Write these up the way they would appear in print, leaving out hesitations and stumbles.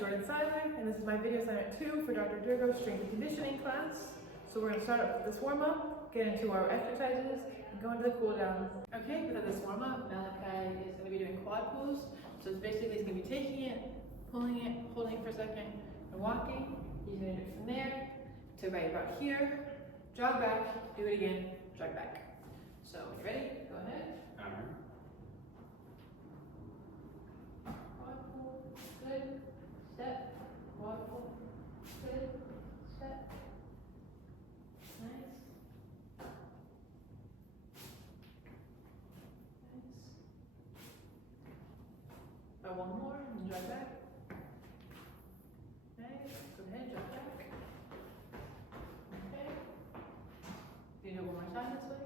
Jordan Seiler, and this is my video assignment 2 for Dr. Durgo's strength and conditioning class. So we're going to start up with this warm-up, get into our exercises, and go into the cool down. Okay, within this warm-up, Malachi is going to be doing quad pulls. So it's basically he's going to be taking it, pulling it, holding it for a second, and walking. He's going to do it from there to right about here, jog back, do it again, jog back. So, you ready? Go ahead. Quad pull, good, step, quad pull, good, step, nice. Nice. One more, and jog back. Nice, go ahead, jog back. Okay. Do it one more time this way.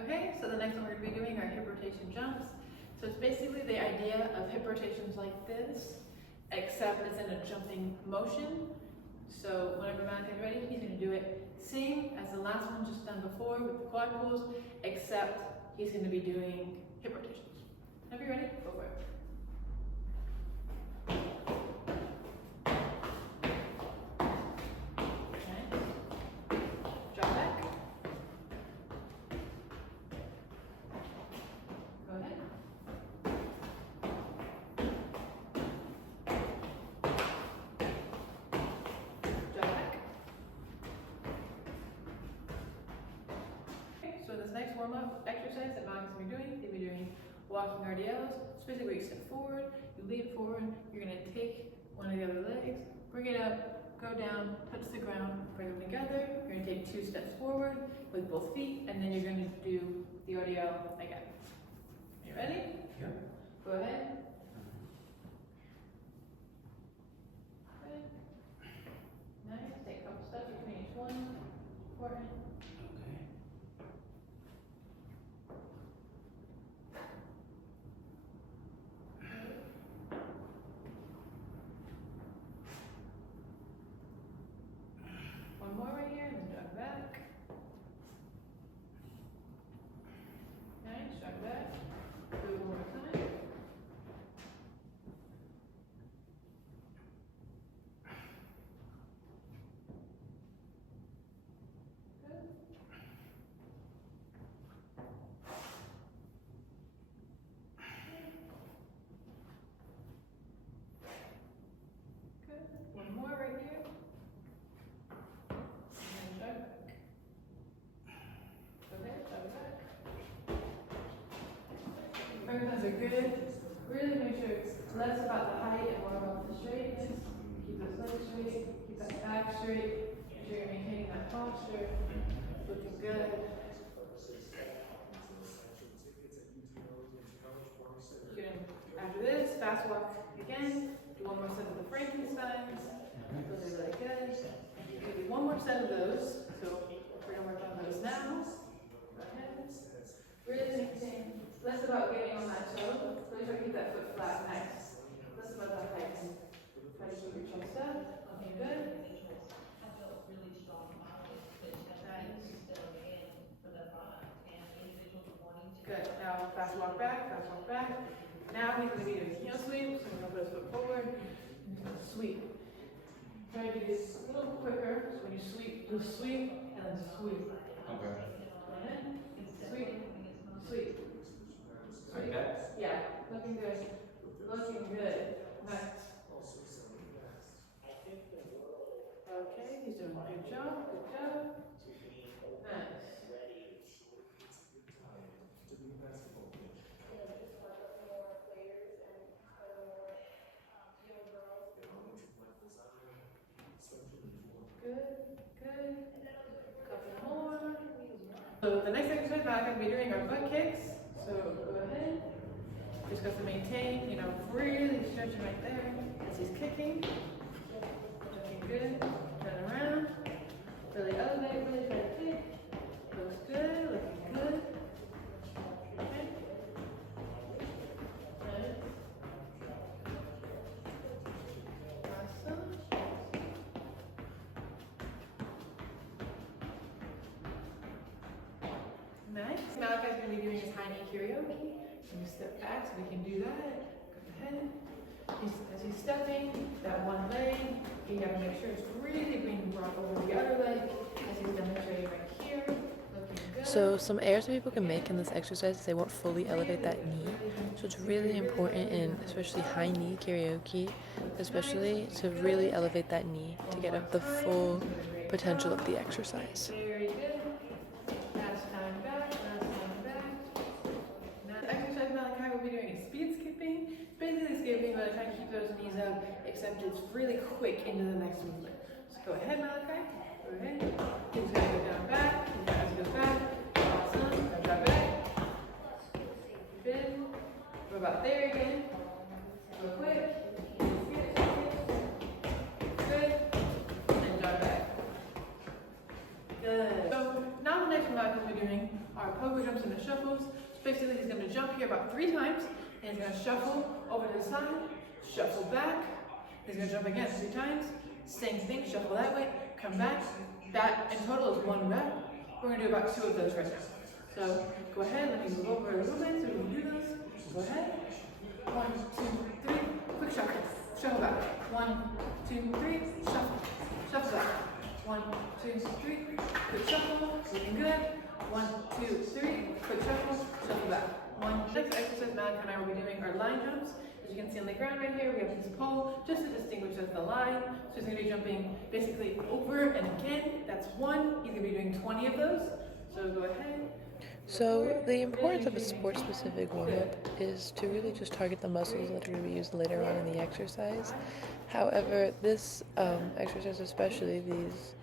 Okay, so the next one we're going to be doing are hip rotation jumps. So it's basically the idea of hip rotations like this, except it's in a jumping motion. So whenever Malachi is ready, he's going to do it same as the last one just done before with the quad pulls, except he's going to be doing hip rotations. Whenever you're ready, go for it. So this next warm-up exercise that Malachi's going to be doing, he'll be doing walking RDLs. It's basically where you step forward, you lean forward, you're going to take one of the other legs, bring it up, go down, touch the ground, bring them together. You're going to take 2 steps forward with both feet, and then you're going to do the RDL again. Are you ready? Yeah. Go ahead. Good. Nice. Take a couple steps between each one. Important. One more right here, and then jog back. Nice, jog back. Do it one more time. Good. Good. One more right here. Everything's are good. Really make sure it's less about the height and more about the straightness. Keep those legs straight, keep that back straight. Make sure you're maintaining that posture. Looking good. You're gonna, after this, fast walk again. Do one more set of the Frankensteins. Those are really good. Maybe one more set of those. So we're gonna work on those now. Go ahead. Really maintain. Less about getting on that toe. Really try to keep that foot flat. Nice. Less about the height. Try to keep your chest up. Looking good. Nice. Good. Now fast walk back. Fast walk back. Now he's going to be doing heel sweep. So we're going to put his foot forward. And he's going to sweep. Try to do this a little quicker. So when you sweep, you'll sweep and then sweep. Okay. Go ahead. Sweep. Sweep. Like that? Yeah, looking good. Looking good. Nice. Okay, he's doing a good job. Good job. Nice. Good, good. Couple more. So the next exercise that I'm going to be doing are butt kicks. So go ahead. Just got to maintain, really stretching right there as he's kicking. Looking good. Turn around. Really elevate, really try to kick. Looks good. Looking going to be doing is high knee karaoke. And you step back so we can do that. Go ahead. As he's stepping, that one leg, you gotta make sure it's really being brought over the other leg, as he's demonstrating right here. Looking good. So some errors that people can make in this exercise is they won't fully elevate that knee. So it's really important in especially high knee karaoke, especially to really elevate that knee to get up the full potential of the exercise. Very good. Last time back, last time back. Now the exercise Malachi will be doing is speed skipping. It's basically skipping, but I try to keep those knees up, except it's really quick into the next movement. So go ahead, Malachi. Go ahead. He's gonna go down back. He's gonna go back. Awesome. Now drop back. Good. We're about there again. Real quick. Skip, skip. Good. And drop back. Good. So now the next Malachi will be doing are pogo jumps and the shuffles. So basically he's going to jump here about 3 times, and he's going to shuffle over to the side, shuffle back. He's going to jump again 3 times, same thing, shuffle that way, come back. That in total is 1 rep. We're going to do about 2 of those right now. So go ahead, let me move over a little bit so we can do those. Go ahead. 1, 2, 3, quick shuffle. Shuffle back. 1, 2, 3, shuffle. Shuffle back. 1, 2, 3, quick shuffle. Looking good. 1, 2, 3, quick shuffle, shuffle back. Next exercise Malachi and I will be doing are line jumps. As you can see on the ground right here, we have this pole just to distinguish as the line. So he's going to be jumping basically over and again. That's 1. He's going to be doing 20 of those. So go ahead. So the importance of a sport-specific warm-up is to really just target the muscles that are going to be used later on in the exercise. However, this exercise, especially these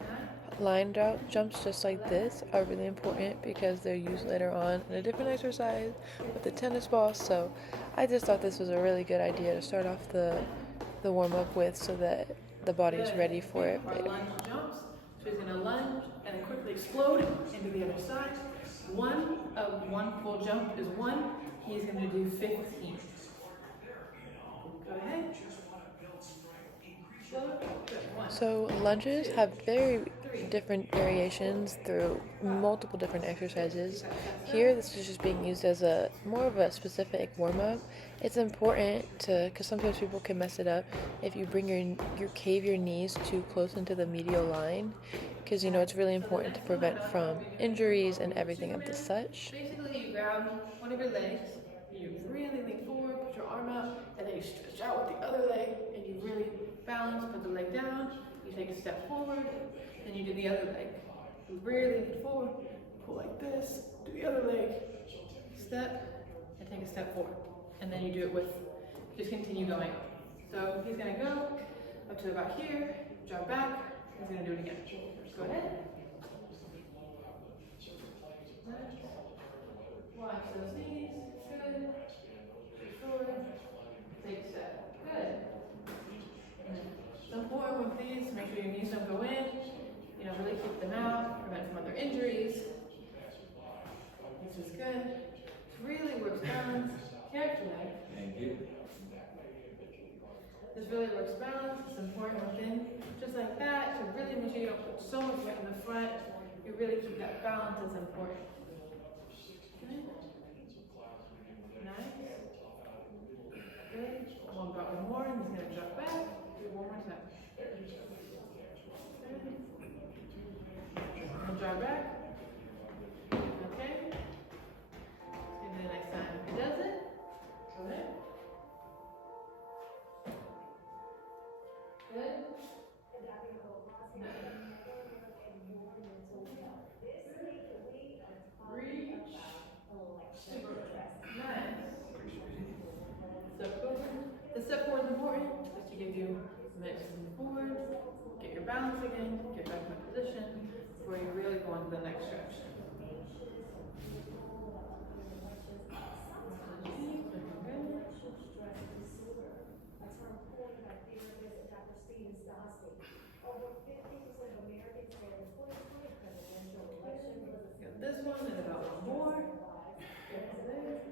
line jumps just like this, are really important because they're used later on in a different exercise with the tennis ball. So I just thought this was a really good idea to start off the warm-up with so that the body is ready for it later. Lunge jumps. So he's going to lunge and then quickly explode into the other side. 1 full jump is 1. He's going to do 15. Go ahead. So lunges have very different variations through multiple different exercises. Here, this is just being used as a more of a specific warm-up. It's important because sometimes people can mess it up if you bring your cave your knees too close into the medial line, because it's really important to prevent from injuries and everything of the such. Basically, you grab one of your legs, you really lean forward, put your arm out, and then you stretch out with the other leg, and you really balance, put the leg down, you take a step forward, then you do the other leg. You really lean forward, pull like this, do the other leg, step, and take a step forward. And then you do it with, just continue going. So he's gonna go up to about here, drop back, he's gonna do it again. Go ahead. Watch those knees, good. Forward, take a step, good. It's important with these, make sure your knees don't go in, really keep them out, prevent from other injuries. This is good. It really works balance, carefully. Thank you. This really works balance, it's important within, just like that, to really make sure you don't put so much weight in the front, you really keep that balance is important. Good. Nice. Good. One more, and he's gonna drop back, do it one more time. Good. And drop back. Okay. See you the next time he does it. Go ahead. Good. Reach. Super. Nice. Step forward. The step forward is important just to give you a minute to move forward, get your balance again, get back in position before you really go on to the next stretch. This one and about 1 more. Good.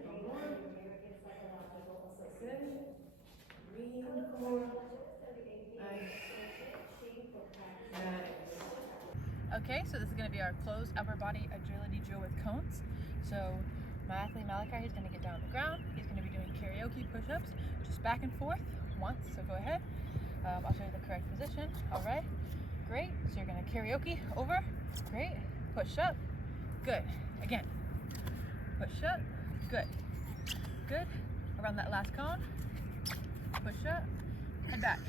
1 more. Good. Lean forward. Nice. Nice. Okay, so this is going to be our closed upper body agility drill with cones. So My athlete Malachi, he's going to get down on the ground. He's going to be doing karaoke push-ups, just back and forth once. So go ahead. I'll show you the correct position. All right. Great. So you're going to karaoke over. Great. Push up. Good. Again. Push up. Good. Good. Around that last cone. Push up. Head back.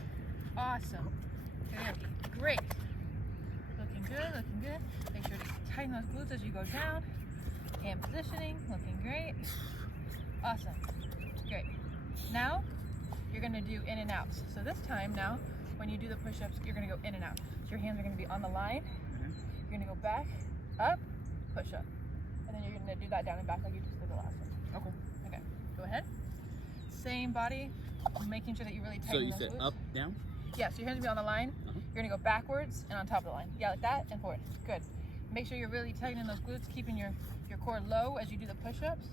Awesome. Karaoke. Great. Looking good. Looking good. Make sure to tighten those glutes as you go down. And positioning. Looking great. Awesome. Great. Now you're going to do in and outs. So this time now, when you do the push-ups, you're going to go in and out. So your hands are going to be on the line. You're going to go back, up, push up. And then you're going to do that down and back like you just did the last one. Okay. Okay. Go ahead. Same body, making sure that you really tighten So you those said glutes. up, down? Yeah, so your hands will be on the line. You're going to go backwards and on top of the line. Yeah, like that and forward. Good. Make sure you're really tightening those glutes, keeping your core low as you do the push-ups.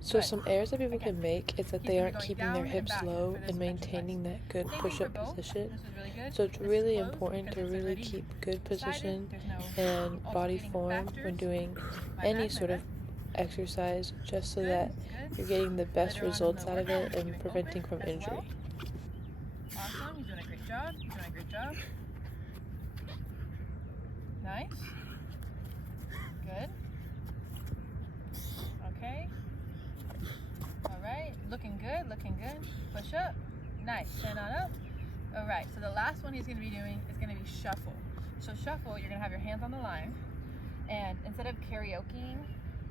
So Good. some errors that people can make is that He's they gonna aren't be going keeping down their and hips back low for this and maintaining that good Same thing push-up for both. position. This is really good. So it's This is really closed important to because it's really already keep good position There's no and body alternating form factors. when doing My any bad, my sort of bad. exercise, just so Good, that good. you're getting the best Later on in results the out of workout, it we're and doing preventing open from as injury. well. Awesome. You're doing a great job. You're doing a great job. Nice. Good. Okay. All right. Looking good. Looking good. Push up. Nice. Stand on up. All right. So the last one he's going to be doing is going to be shuffle. So shuffle, you're going to have your hands on the line, and instead of karaokeing,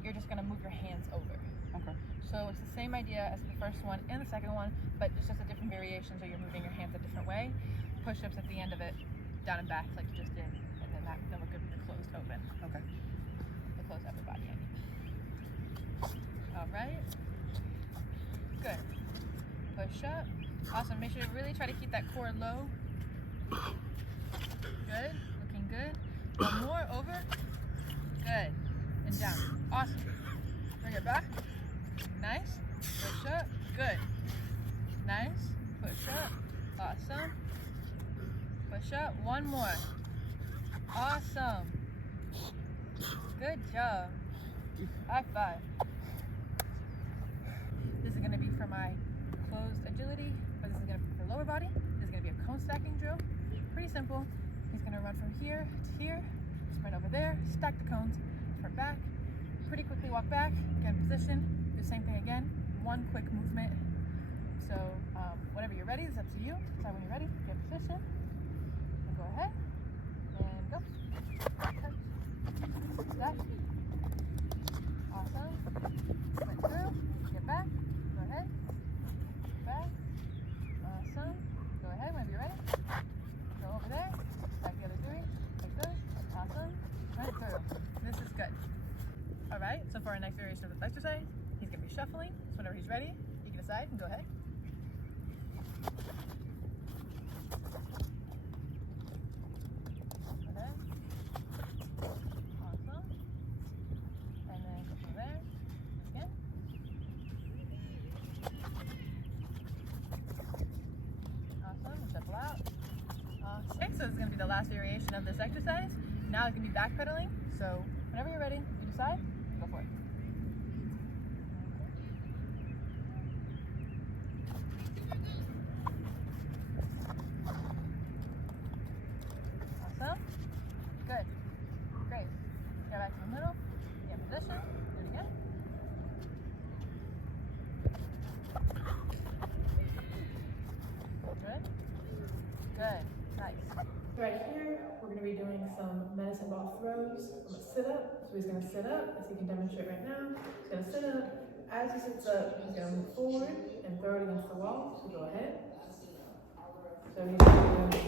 you're just going to move your hands over. Okay. So it's the same idea as the first one and the second one, but it's just a different variation, so you're moving your hands a different way. Push-ups at the end of it, down and back like you just did, and then we're good with the closed open. Okay. The closed upper body, I mean. All right. Good. Push up. Awesome. Make sure to really try to keep that core low. Good. Looking good. One more. Over. Good. And down. Awesome. Bring it back. Nice. Push up. Good. Nice. Push up. Awesome. Push up. One more. Awesome. Good job. High five. This is going to be for my closed agility, but this is going to be for lower body. This is going to be a cone stacking drill. Pretty simple. He's going to run from here to here, sprint over there, stack the cones, sprint back, pretty quickly walk back, get in position, do the same thing again, one quick movement. So whenever you're ready, it's up to you. Decide when you're ready, get in position, and go ahead, and go. Touch, stack. Awesome. Sprint through, get back, go ahead, back. Awesome. Go ahead whenever you're ready. Go over there, stack the other three, like this. Awesome. Right through. This is good. All right, so for our next variation of this exercise, he's going to be shuffling. So whenever he's ready, you can decide and go ahead. Okay. Awesome. And then go from there. Again. Awesome. And shuffle out. Okay, so this is going to be the last variation of this exercise. Now it's going to be backpedaling. So whenever you're ready, you decide, go for it. Awesome. Good. Great. Go back to the middle. Get in position. Do it again. Good. Good. Nice. Right here, we're going to be doing some medicine ball throws. I'm going to sit up. So he's going to sit up, as he can demonstrate right now. He's going to sit up. As he sits up, he's going to move forward and throw it against the wall. So go ahead. So he's going to do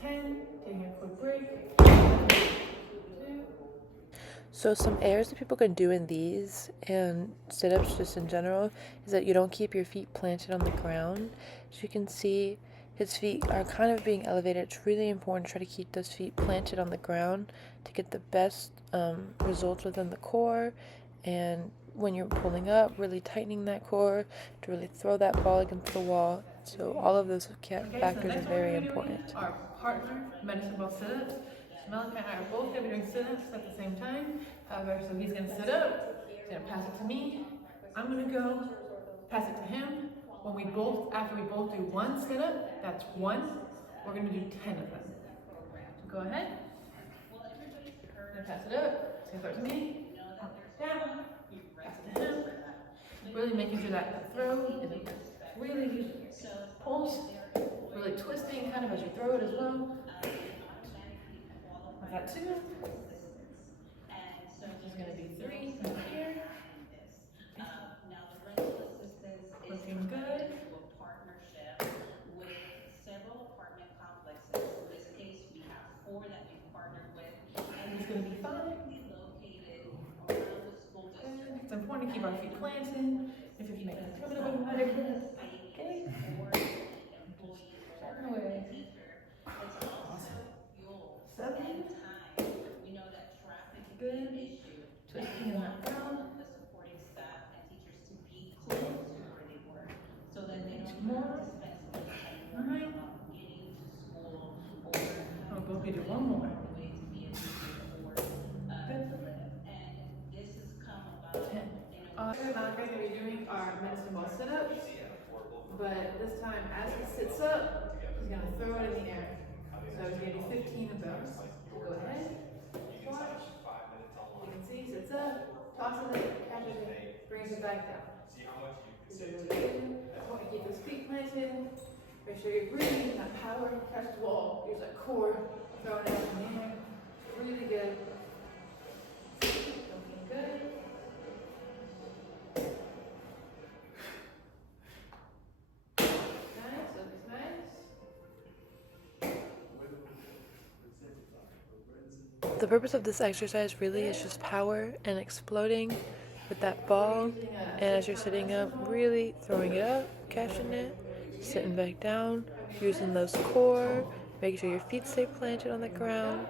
10, taking a quick break. 2. So some errors that people can do in these and sit-ups just in general is that you don't keep your feet planted on the ground. As you can see, his feet are kind of being elevated. It's really important to try to keep those feet planted on the ground to get the best results within the core. And when you're pulling up, really tightening that core to really throw that ball against the wall. So all of those factors are very important. Our partner medicine ball sit-ups. So Malachi and I are both going to be doing sit-ups at the same time. So he's going to sit up. He's gonna pass it to me. I'm gonna go pass it to him. After we both do one sit-up, that's one. We're gonna do 10 of them. So go ahead. Gonna pass it up. He's gonna throw it to me. Down. Pass it to him. Really making sure that the throw is really pulse, really twisting kind of as you throw it as well. I've got 2. This is gonna be 3 right here. Looking good. And it's gonna be 5. It's important to keep our feet planted. If you can make it a little bit better. Okay. Sharpen away. Awesome. 7. Good. Twisting in that down. More. 9. Oh, we'll do 1 more. Good. 10. Now we're going to be doing our medicine ball sit-ups, but this time as he sits up, he's going to throw it in the air. So he's going to do 15 of those. So go ahead, watch. You can see he sits up, tosses it, catches it, brings it back down. These are really good. I want to keep his feet planted. Make sure you're breathing, that power, catch the wall, use that core, throw it out in the air. Really good. Looking good. Nice, looks nice. The purpose of this exercise really is just power and exploding with that ball. And as you're sitting up, really throwing it up, catching it, sitting back down, using those core, making sure your feet stay planted on the ground.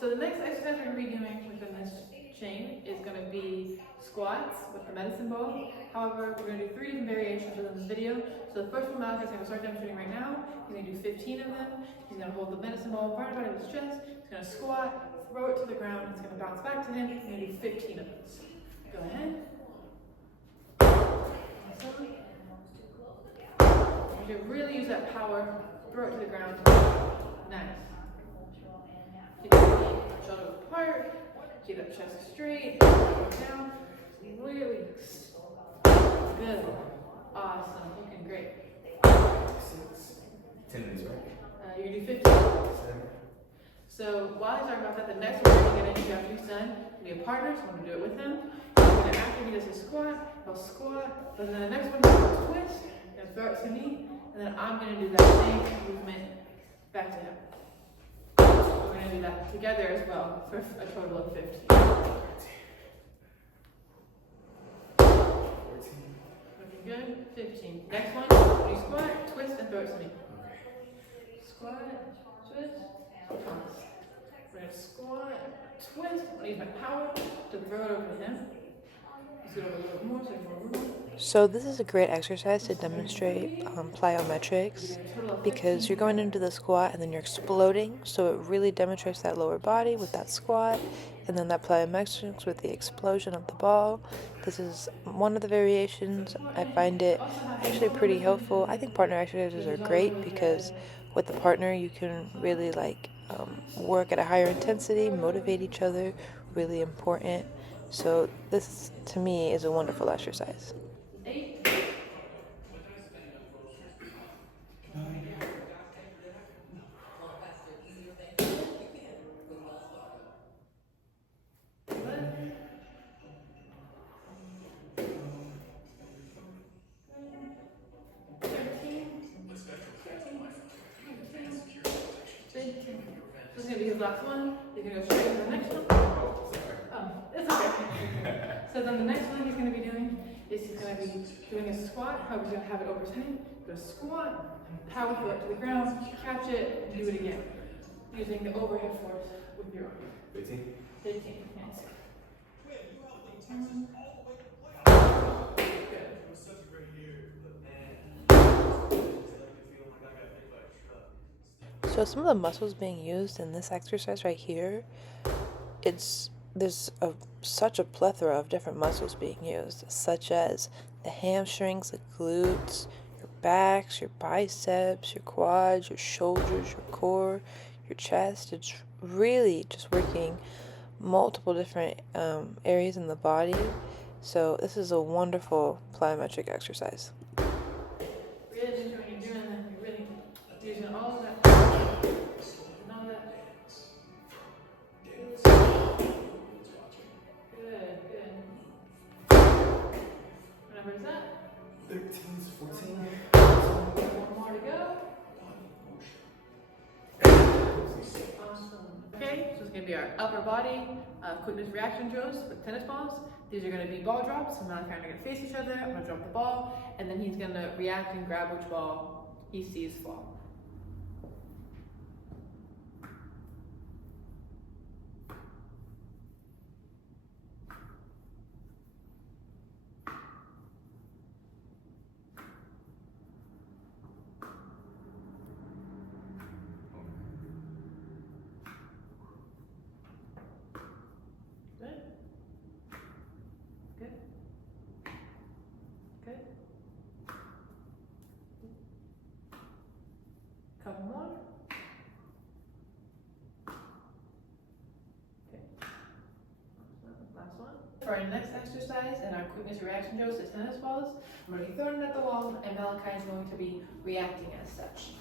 So the next exercise we're going to be doing within this chain is going to be squats with the medicine ball. However, we're going to do 3 different variations within this video. So the first one Malachi's going to start demonstrating right now. He's going to do 15 of them. He's going to hold the medicine ball right above his chest. He's going to squat, throw it to the ground. It's going to bounce back to him. He's going to do 15 of those. Go ahead. Awesome. You should really use that power. Throw it to the ground. Nice. Keep the shoulders apart. Keep that chest straight. Down. Really good. Awesome. Looking great. 10 minutes, right? You're gonna do 15. So while he's talking about that, the next one we're gonna get into after he's done will be a partner, so I'm gonna do it with him. After he does his squat, he'll squat, but then the next one he's gonna twist, and throw it to me, and then I'm gonna do that same movement back to him. We're gonna do that together as well for a total of 15. 14. Looking good. 15. Next one, you squat, twist, and throw it to me. Squat, twist, toss. We're gonna squat, twist. I'm gonna use my power to throw it over to him. Let's do it a little bit more so there's more room. So this is a great exercise to demonstrate plyometrics because you're going into the squat and then you're exploding, so it really demonstrates that lower body with that squat and then that plyometrics with the explosion of the ball. This is one of the variations. I find it actually pretty helpful. I think partner exercises are great because with the partner you can really work at a higher intensity, motivate each other, really important. So this to me is a wonderful exercise. 8. This is going to be his last one. He's going to go straight to the next one. Oh, it's okay. So then the next one he's going to be doing is he's going to be doing a squat. How he's going to have it over time. Go squat, power throw it to the ground, catch it, and do it again. Using the overhead force with your arm. 15. 15, yes. Good. So some of the muscles being used in this exercise right here, such a plethora of different muscles being used, such as the hamstrings, the glutes, your backs, your biceps, your quads, your shoulders, your core, your chest. It's really just working multiple different areas in the body. So this is a wonderful plyometric exercise. Really make sure when you're doing that, you're really using all of that. And all that. Good, good. What number is that? 13, 14. One more to go. Awesome. Okay, so it's going to be our upper body quickness reaction drills with tennis balls. These are going to be ball drops. So Malachi and I are going to face each other. I'm going to drop the ball, and then he's going to react and grab which ball he sees fall. Good. Good. Good. Couple more. Okay. Last one. For our next exercise and our quickness reaction drills to tennis balls, I'm going to be throwing it at the wall, and Malachi is going to be reacting as such.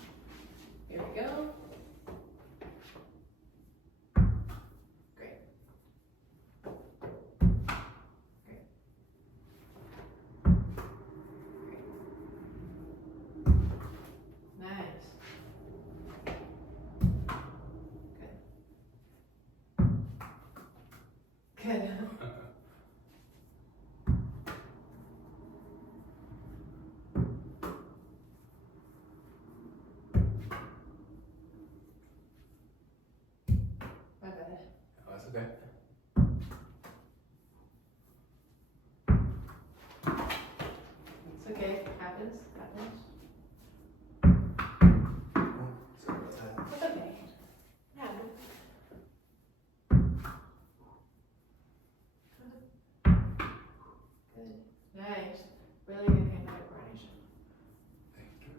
Here we go. Great. Great. Nice. Good. Good. My bad. Oh, that's okay. It's okay. Happens. Happens. Sorry about that. It's okay. Happens. Good. Nice. Really good hand eye coordination. Thank you.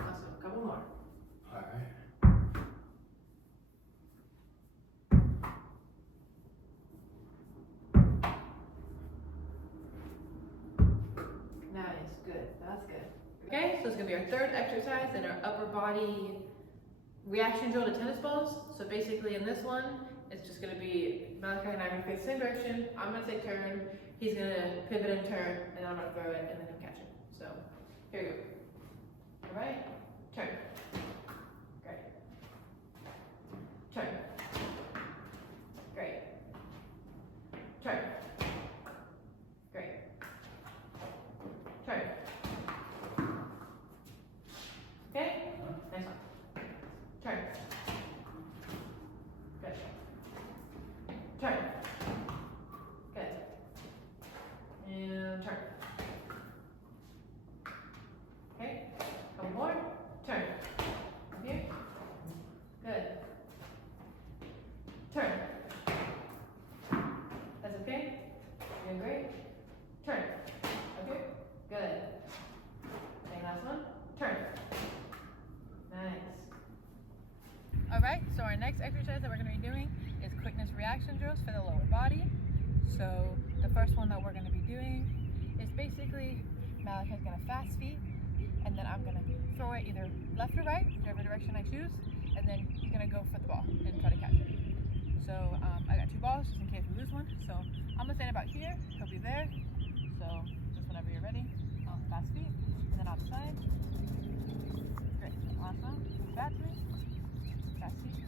Awesome. Couple more. Alright. Nice. Good. That's good. Okay, so it's gonna be our third exercise in our upper body reaction drill to tennis balls. So basically in this one, it's just gonna be Malachi and I are gonna face the same direction. I'm gonna take turn. He's gonna pivot and turn, and I'm gonna throw it, and then he'll catch it. So here we go. All right, turn. Great. Turn. Great. Turn. Great. Turn. Okay? Nice one. Turn. Good. Turn. Good. And turn. Okay. Couple more. Turn. Here. Good. Turn. That's okay? You're doing great. Turn. Okay. Good. Okay, last one. Turn. Nice. All right, so our next exercise that we're going to be doing is quickness reaction drills for the lower body. So the first one that we're going to be doing is basically Malachi's going to fast feet, and then I'm going to throw it either left or right, whichever direction I choose, and then he's going to go for the ball and try to catch it. So I got two balls just in case we lose one. So I'm going to stand about here, he'll be there. So just whenever you're ready, fast feet, and then outside. Great, awesome. Back to me. Fast feet.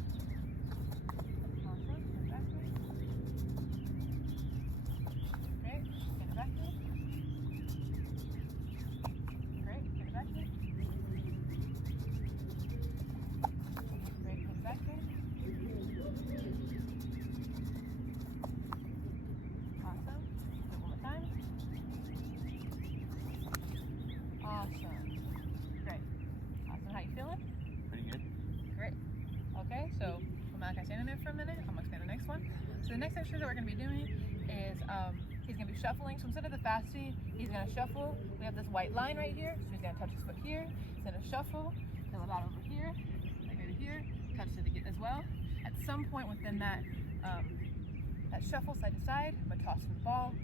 Awesome. Back to me. Great. Get it back to me. Great. Get it back to me. Great. Get it back to me. Awesome. Do it one more time. exercise that we're going to be doing is he's going to be shuffling. So instead of the fast feet, he's going to shuffle. We have this white line right here, so he's going to touch his foot here. He's going to shuffle, fill it out over here, like over here, touch it again as well. At some point within that that shuffle side to side, I'm going to toss him the ball,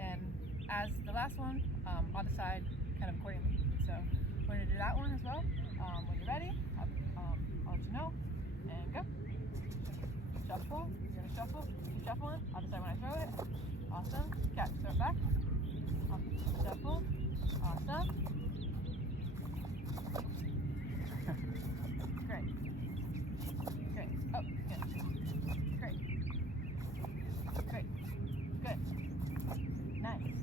and as the last one, I'll decide kind of accordingly. So we're going to do that one as well. When you're ready, I'll let you know, and go. Shuffle, you're going to shuffle, keep shuffling, I'll decide when I throw it. Awesome, catch, throw it back. Awesome. Shuffle, awesome. Great. Great. Oh, good. Great. Great. Good. Nice.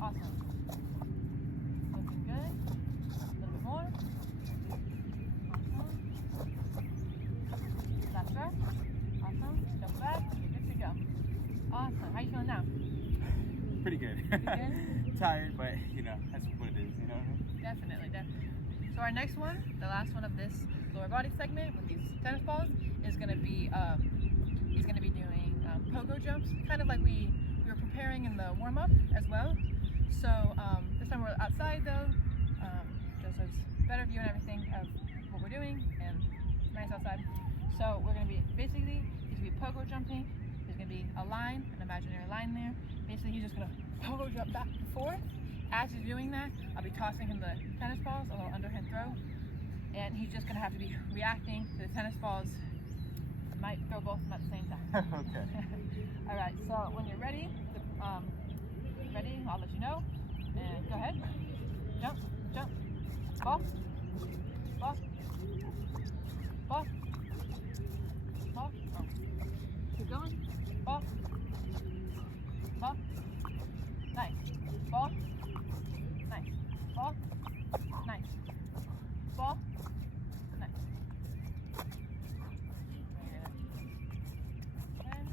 Awesome. Looking good. A little bit more. Awesome. Last throw. Awesome. Jump back. You're good to go. Awesome. How you feeling now? Pretty good. Pretty good? Tired, but you know, that's what it is, you know? Definitely, definitely. So our next one, the last one of this lower body segment with these tennis balls, is going to be he's going to be doing pogo jumps, kind of like we were preparing in the warm up as well. So this time we're outside though, just so it's better view and everything of what we're doing, and it's nice outside. So we're going to be basically he's going to be pogo jumping. There's going to be a line, an imaginary line there. Basically, he's just going to pogo jump back and forth. As he's doing that, I'll be tossing him the tennis balls, a little underhand throw, and he's just going to have to be reacting to the tennis balls. Might throw both of them at the same time. Okay. All right, so when you're ready, I'll let you know. And go ahead. Jump, jump. Ball. Ball. Ball. Ball. Oh. Keep going. Ball. Ball. Nice. Ball. Nice. Ball. Nice. Ball. Nice. Good.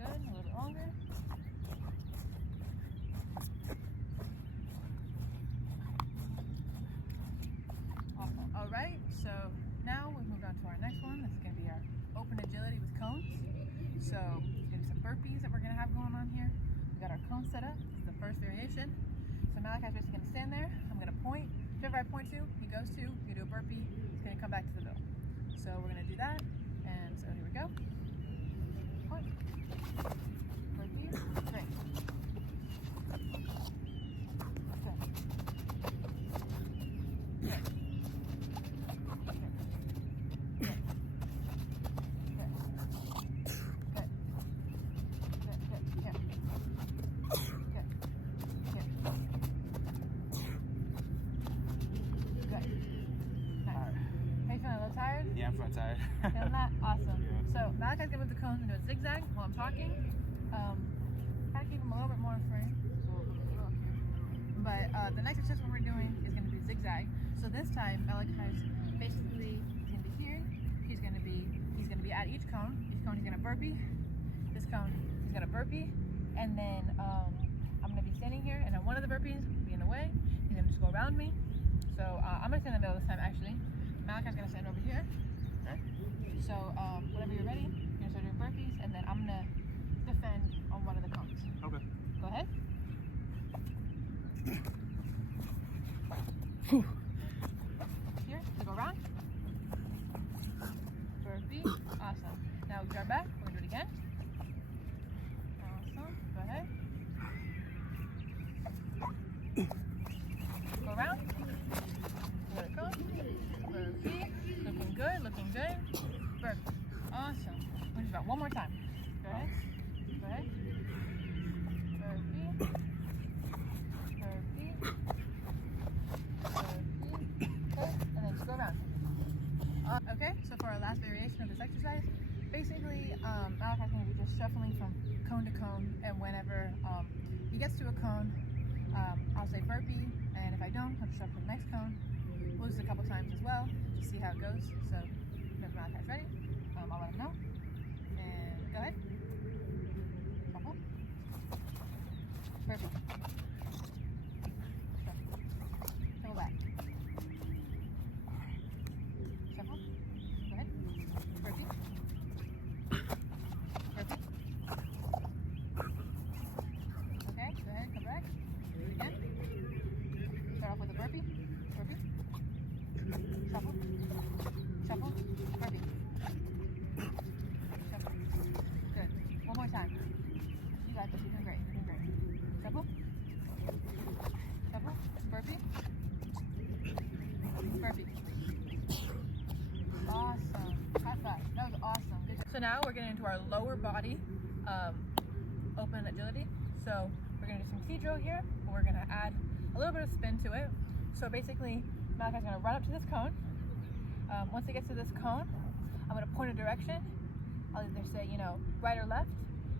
A little bit longer. Awesome. All right. So now we move on to our next one. This is going to be our open agility with cones. So there's going to be some burpees that we're going to have going on here. We got our cone set up. This is the first variation. So Malachi's basically going to stand there. I'm going to point. Whichever I point to, he goes to. You do a burpee. He's going to come back to the middle. So we're going to do that. And so here we go. Point. Burpee. Great. Okay. Good. Tired? Yeah, I'm feeling tired. Feeling that? Awesome. Yeah. So Malachi's gonna move the cones into a zigzag while I'm talking. Kind of keep them a little bit more in frame. But the next exercise we're doing is gonna be zigzag. So this time Malachi's basically gonna be here. He's gonna be at each cone. Each cone he's gonna burpee. This cone he's gonna burpee, and then I'm gonna be standing here, and then one of the burpees will be in the way. He's gonna just go around me. So I'm gonna stand in the middle this time actually. Malachi's gonna stand over here. Okay. So whenever you're ready, you're gonna start doing burpees, and then I'm gonna defend on one of the cones. Okay. Go ahead. Here, to go around. Burpee. Awesome. Now we grab back. We're gonna do it again. Awesome. Go ahead. Go around. Let it go. Burpee. Looking good, looking good. Burpee. Awesome. We'll do that one more time. Go ahead. Go ahead. Burpee. Burpee. Burpee. Okay, and then just go around. Okay, so for our last variation of this exercise, basically, Malachi's going to be just shuffling from cone to cone, and whenever he gets to a cone, I'll say burpee, and if I don't, I'll just shuffle to the next cone. We'll do this a couple times as well, to see how it goes. So, if Malachi's ready, I'll let him know. And go ahead. Shuffle. Burpee. Shuffle. Shuffle back. Shuffle. Go ahead. into our lower body open agility. So we're gonna do some T-drill here, but we're gonna add a little bit of spin to it. So basically, Malachi's gonna run up to this cone. Once he gets to this cone, I'm gonna point a direction. I'll either say, right or left,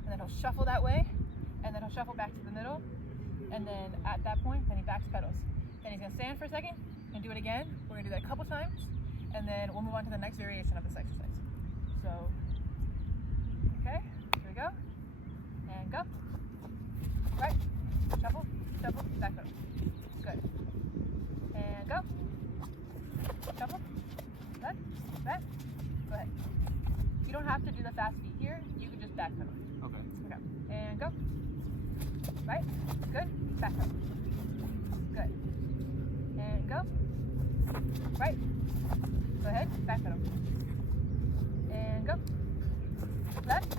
and then he'll shuffle that way, and then he'll shuffle back to the middle, and then at that point, then he backs pedals. Then he's gonna stand for a second and do it again. We're gonna do that a couple times, and then we'll move on to the next variation of this exercise. So, okay, here we go, and go. Right, shuffle, shuffle, back pedal. Good. And go. Shuffle, left, back. Go ahead. You don't have to do the fast feet here. You can just back pedal. Okay. Okay. And go. Right. Good. Back pedal. Good. And go. Right. Go ahead. Back pedal. And go. Left.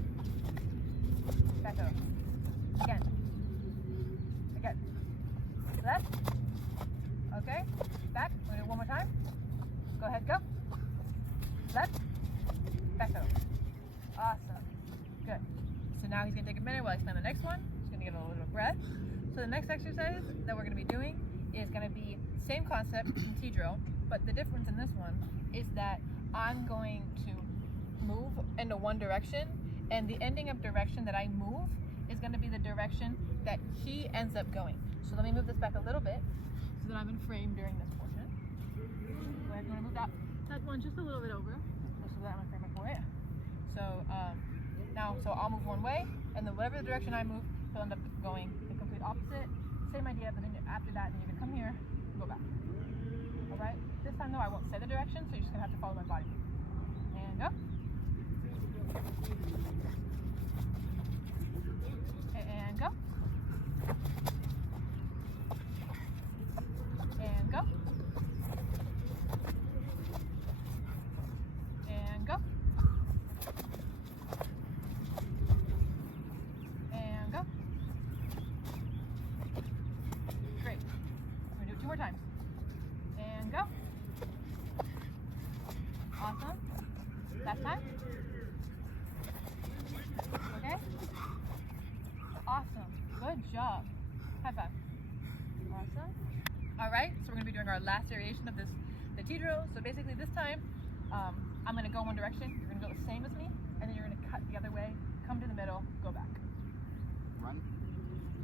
Back pedal. Again. Again. Left. Okay. Back. We're gonna do it one more time. Go ahead. Go. Left. Back pedal. Awesome. Good. So now he's gonna take a minute while I explain the next one. He's gonna get a little bit of breath. So the next exercise that we're gonna be doing is gonna be same concept in T-drill, but the difference in this one is that I'm going to move into one direction, and the ending of direction that I move is gonna be the direction that he ends up going. So let me move this back a little bit so that I'm in frame during this portion. Go ahead, you wanna move that one just a little bit over, just so that I'm in frame for it. So so I'll move one way, and then whatever the direction I move, he'll end up going the complete opposite. Same idea, but then after that, then you're gonna come here and go back. All right. This time though, I won't say the direction, so you're just gonna have to follow my body. And go. And go. And go. And go. And go. Great. We're gonna do it 2 more times. And go. Awesome. Last time. Okay. Awesome. Good job. High five. Awesome. All right. So we're gonna be doing our last variation of the T-drill. So basically this time, I'm gonna go one direction. You're gonna go the same as me, and then you're gonna cut the other way, come to the middle, go back. Run?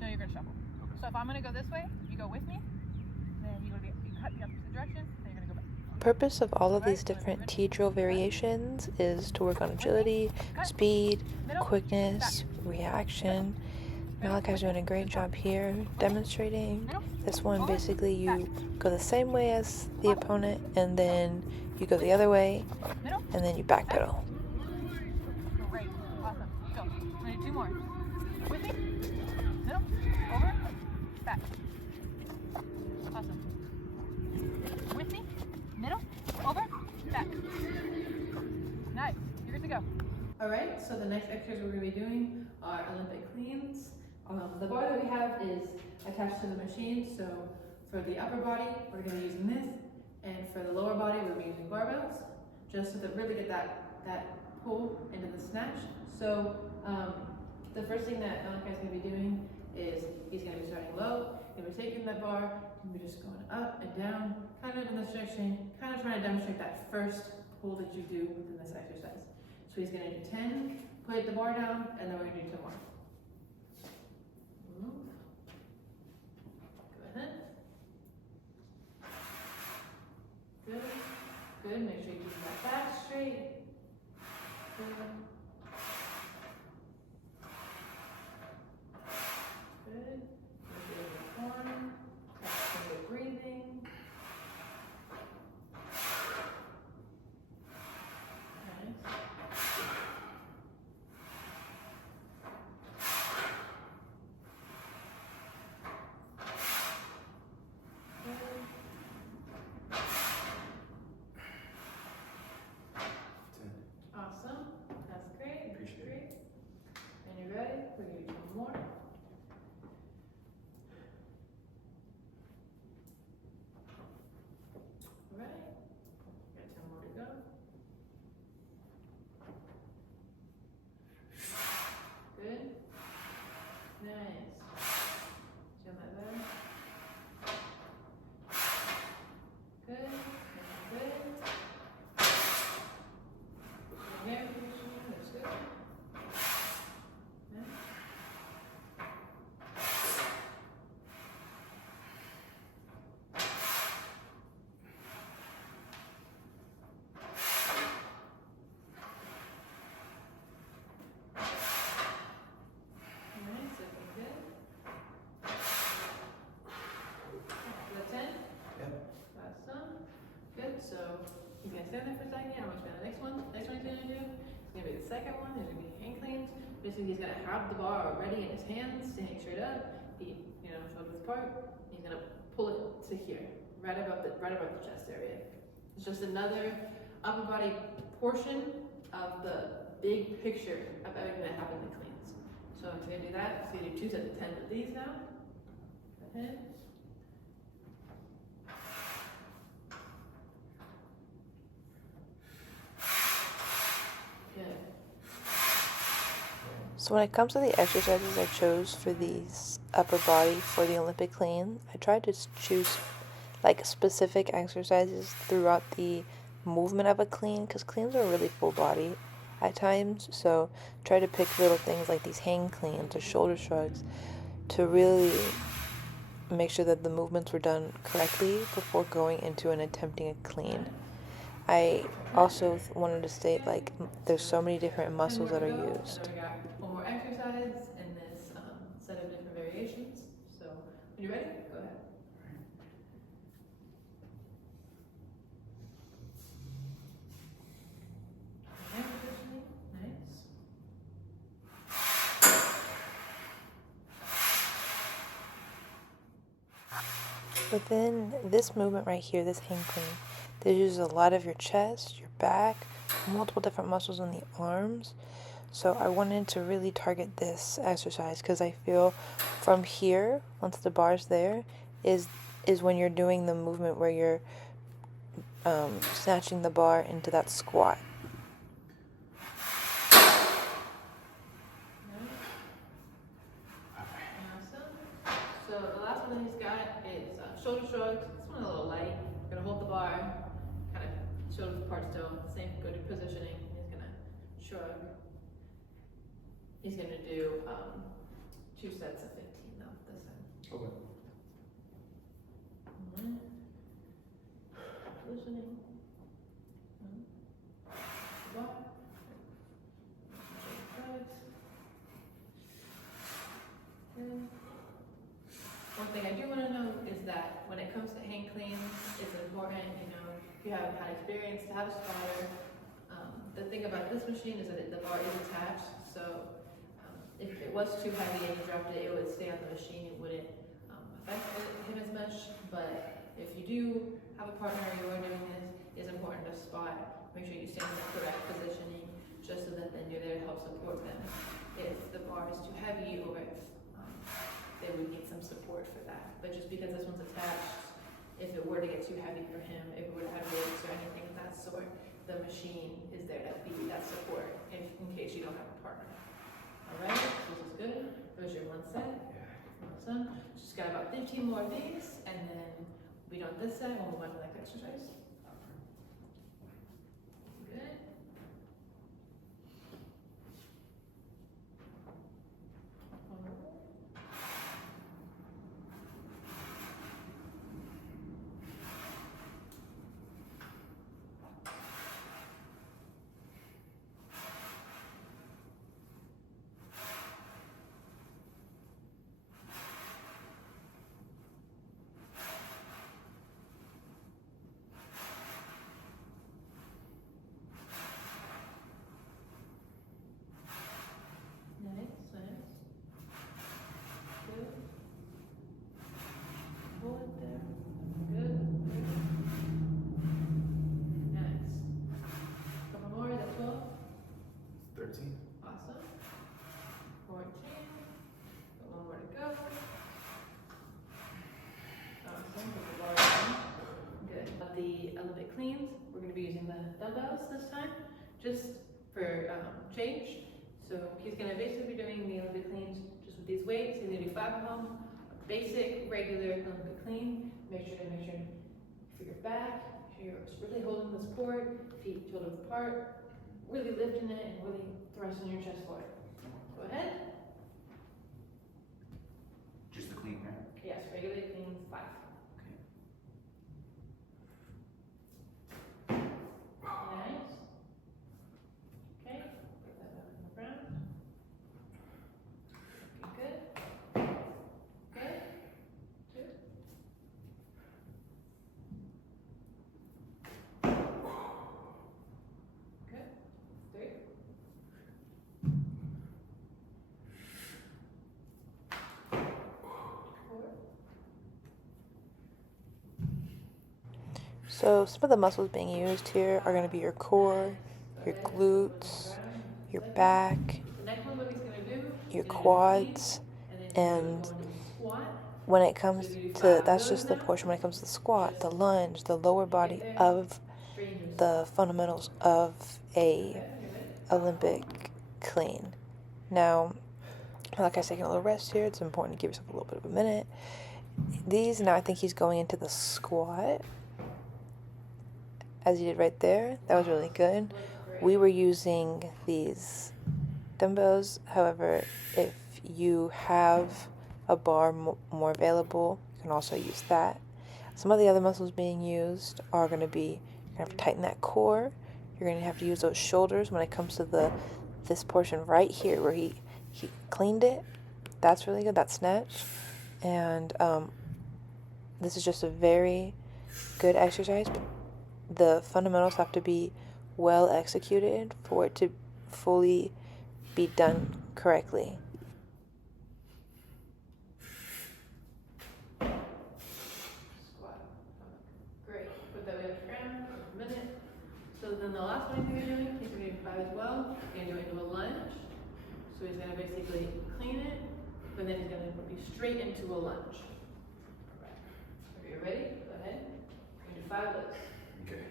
No, you're gonna shuffle. Okay. So if I'm gonna go this way, you go with me. Then you cut the opposite direction. Then you're gonna go back. Purpose of all of these different T-drill variations is to work on agility, speed, quickness, reaction. Malachi's doing a great job here demonstrating. This one, basically you go the same way as the opponent, and then you go the other way, and then you backpedal. Great. Awesome. Go. I'm gonna do 2 more. With me. Middle. Over. Back. Awesome. With me. Middle. Over. Back. Nice. You're good to go. All right. So the next exercise we're going to be doing are Olympic cleans. The bar that we have is attached to the machine. So for the upper body, we're going to be using this, and for the lower body, we're going to be using barbells, just to really get that pull into the snatch. So the first thing that Malachi's going to be doing is he's going to be starting low. He's going to be taking that bar, and we're just going up and down, kind of in this direction, kind of trying to demonstrate that first pull that you do within this exercise. So he's going to do 10, put the bar down, and then we're going to do 2 more. Move. Go ahead. Good. Good. Make sure you keep that back straight. Good. Good. One. Practicing your breathing. Nice. next one he's gonna do. It's gonna be the second one. There's gonna be hand cleans. Basically, he's gonna have the bar already in his hands, standing straight up, feet, shoulders apart. He's gonna pull it to here, right above the chest area. It's just another upper body portion of the big picture of everything that happens in cleans. So he's gonna do that. So you do 2 sets of 10 of these now. Go ahead. Good. So when it comes to the exercises I chose for these upper body for the Olympic clean, I tried to choose like specific exercises throughout the movement of a clean, because cleans are really full body at times. So try to pick little things like these hang cleans or shoulder shrugs to really make sure that the movements were done correctly before going into and attempting a clean. I also wanted to state like there's so many different muscles that are used. And then we got one more exercise in this set of different variations. So when you're ready, go ahead. Hand positioning, nice. Within this movement right here, this hang clean, this uses a lot of your chest, your back, multiple different muscles in the arms. So I wanted to really target this exercise because I feel from here, once the bar's there, is when you're doing the movement where you're snatching the bar into that squat. Awesome. So the last one that he's got is shoulder shrugs. This one's a little light. You're gonna hold the bar, kind of shoulders apart still. Same good positioning. He's gonna shrug. He's gonna do 2 sets of 15 though this time. Okay. Positioning. Bar. Shrugs. Good. One thing I do want to know is that when it comes to hang cleans, it's important, if you haven't had experience, to have a spotter. The thing about this machine is that the bar is attached, so if it was too heavy and you dropped it, it would stay on the machine. It wouldn't affect him as much. But if you do have a partner or you are doing this, it's important to spot. Make sure you stand in the correct positioning, just so that then you're there to help support them. If the bar is too heavy or if they would need some support for that. But just because this one's attached, if it were to get too heavy for him, if it were to have weights or anything of that sort, the machine is there to be that support in case you don't have a partner. All right, so this is good. There's your 1 set. Awesome. Just got about 15 more of these, and then we'll be done with this set, and we'll move on to the next exercise. Good. Nice. Good. Hold it there. Good. Nice. Couple more, is that 12? 13. Awesome. 14. Got 1 more to go. Awesome. Put the bar down. Good. The Olympic cleans, we're going to be using the dumbbells this time, just for change. So he's going to basically be doing the Olympic cleans just with these weights. He's going to do 5 of them. A basic, regular Olympic clean. Make sure for your back, make sure you're really holding the support, feet shoulders apart, really lifting it and really thrusting your chest forward. Go ahead. Just the clean, right? Yes, regular cleans 5. Nice. Okay, put that up in the ground. Okay, good. Good. 2. Good. So some of the muscles being used here are going to be your core, your glutes, your back, The next one what he's gonna do, your he's gonna do quads, and then and go into squat. when it comes So you do to, 5 that's of just those the now. portion when it comes to the squat, the lunge, the lower body there, of straighten your the fundamentals of a Olympic clean. Now, like I said, taking a little rest here, it's important to give yourself a little bit of a minute. These, now I think he's going into the squat, as he did right there. That was really good. We were using these dumbbells. However, if you have a bar more available, you can also use that. Some of the other muscles being used are going to be, you're going to have to tighten that core. You're going to have to use those shoulders when it comes to this portion right here where he cleaned it. That's really good, that snatch. And this is just a very good exercise, but the fundamentals have to be well executed for it to fully be done correctly. Squat. Great. Put that weight on the ground for a minute. So then the last one he's gonna do, he's gonna do 5 as well. He's gonna do into a lunge. So he's gonna basically clean it, but then he's gonna be straight into a lunge. Alright. If you're ready, go ahead. We're gonna do 5 of those. Okay.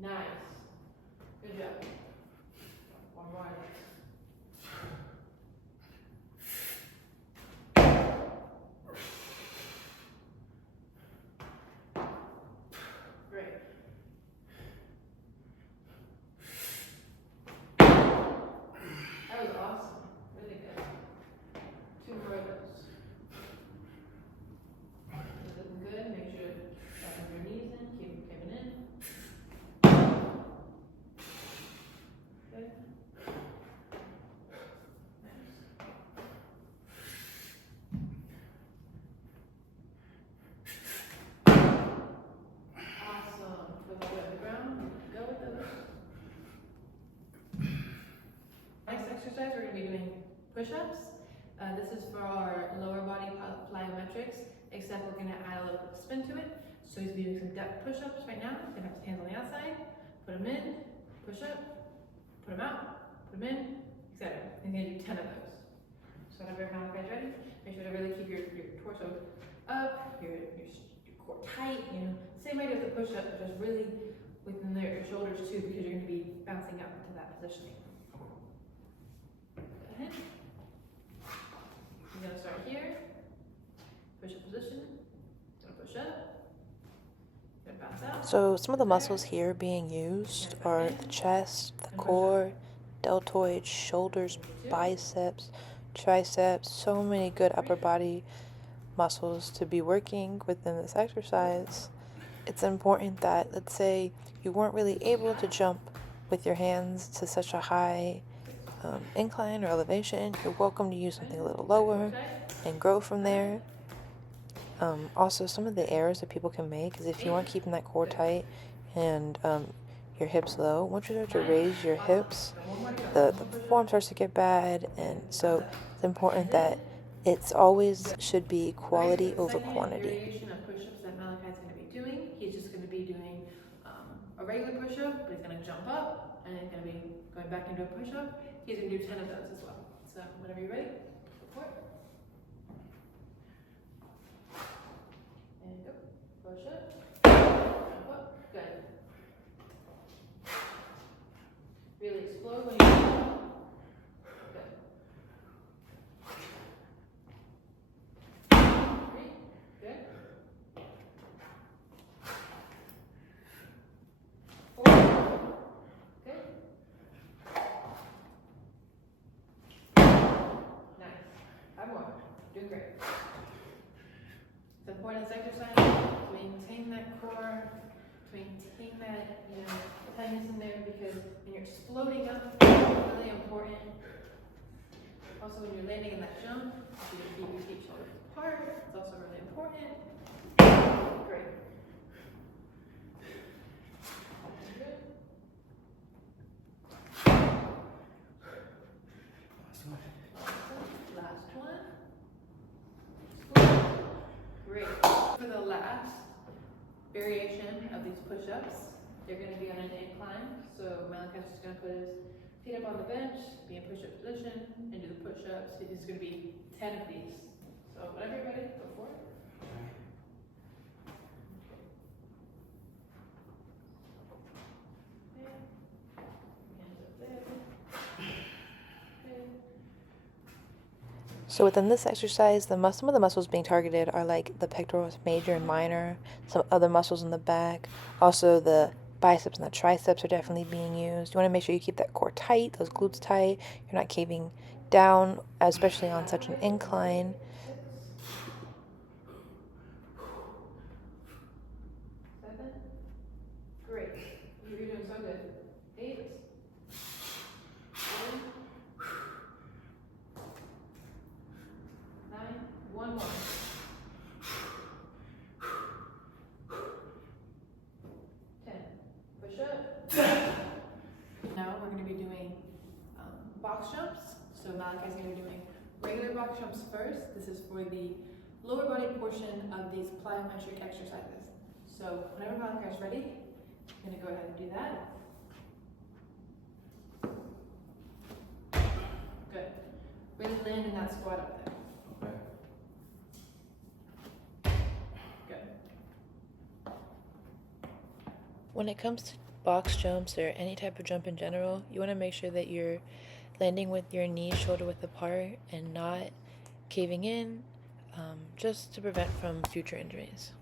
Nice. Good job. One more. Great. That was awesome. Really good. 2 more of those. This is looking good. Make sure to tighten your knees in. Keep them giving in. Good. Nice. Awesome. Put that on the ground. Go with those. Next exercise, we're going to be doing push-ups. This is for our lower body plyometrics, except we're going to add a little bit of spin to it. So he's doing some depth push-ups right now. He's going to have his hands on the outside, put them in, push up, put them out, put them in, etc. He's going to do 10 of those. So whenever you guys ready, make sure to really keep your torso up, your core tight, same way with the push-up, but just really within your shoulders too, because you're going to be bouncing up into that positioning. Go ahead. You're going to start here, push-up position, gonna push up, gonna bounce out. So some of the muscles here being used are the chest, the core, deltoids, shoulders, biceps, triceps, so many good upper body muscles to be working within this exercise. It's important that, let's say you weren't really able to jump with your hands to such a high incline or elevation, you're welcome to use something a little lower and grow from there. Also, some of the errors that people can make is if you aren't keeping that core tight and your hips low, once you start to raise your hips, the form starts to get bad, and so it's important that it's always should be quality over quantity. Variation of push-ups that Malachi's going to be doing. He's just going to be doing a regular push-up, but he's going to jump up, and he's going to be going back into a push-up. He's going to do 10 of those as well. So whenever you're ready, go for it. And go. Push up. Jump up. Good. Really explode when you jump. Good. 3. Good. 4. Good. Nice. 5 more. Doing great. It's important in this exercise to maintain that core, to maintain that, tightness in there, because when you're exploding up, it's really important. Also, when you're landing in that jump, you keep your feet shoulders apart. It's also really important. Great. Last one. Great. For the last variation of these push-ups, they're going to be on an incline. So Malachi's just going to put his feet up on the bench, be in push-up position, and do the push-ups. It's going to be 10 of these. So whenever you're ready, go for it. So within this exercise, some of the muscles being targeted are like the pectoralis major and minor, some other muscles in the back. Also the biceps and the triceps are definitely being used. You want to make sure you keep that core tight, those glutes tight. You're not caving down, especially on such an incline. 7. Great. You're doing so good. 8. 7. 9. One more. 10. Push up. Now we're going to be doing box jumps. So Malachi's going to be doing regular box jumps first. This is for the lower body portion of these plyometric exercises. So whenever Malachi's ready, I'm going to go ahead and do that. Good. Really land in that squat up there. When it comes to box jumps or any type of jump in general, you want to make sure that you're landing with your knees shoulder width apart and not caving in, just to prevent from future injuries.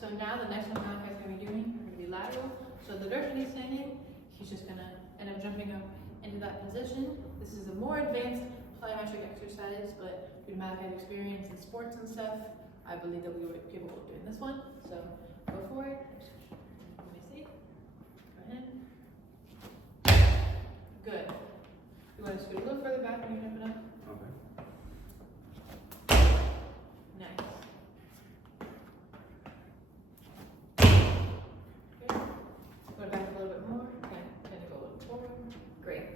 So now the next one Malachi's going to be doing are going to be lateral. So the direction he's standing, he's just going to end up jumping up into that position. This is a more advanced plyometric exercise, but due to Malachi's experience in sports and stuff, I believe that we would be capable of doing this one. So go for it. Let me see. Go ahead. Good. You want to scoot a little further back when you're jumping up? Okay. Nice. Go back a little bit more. Okay, tend to go a little forward. Great.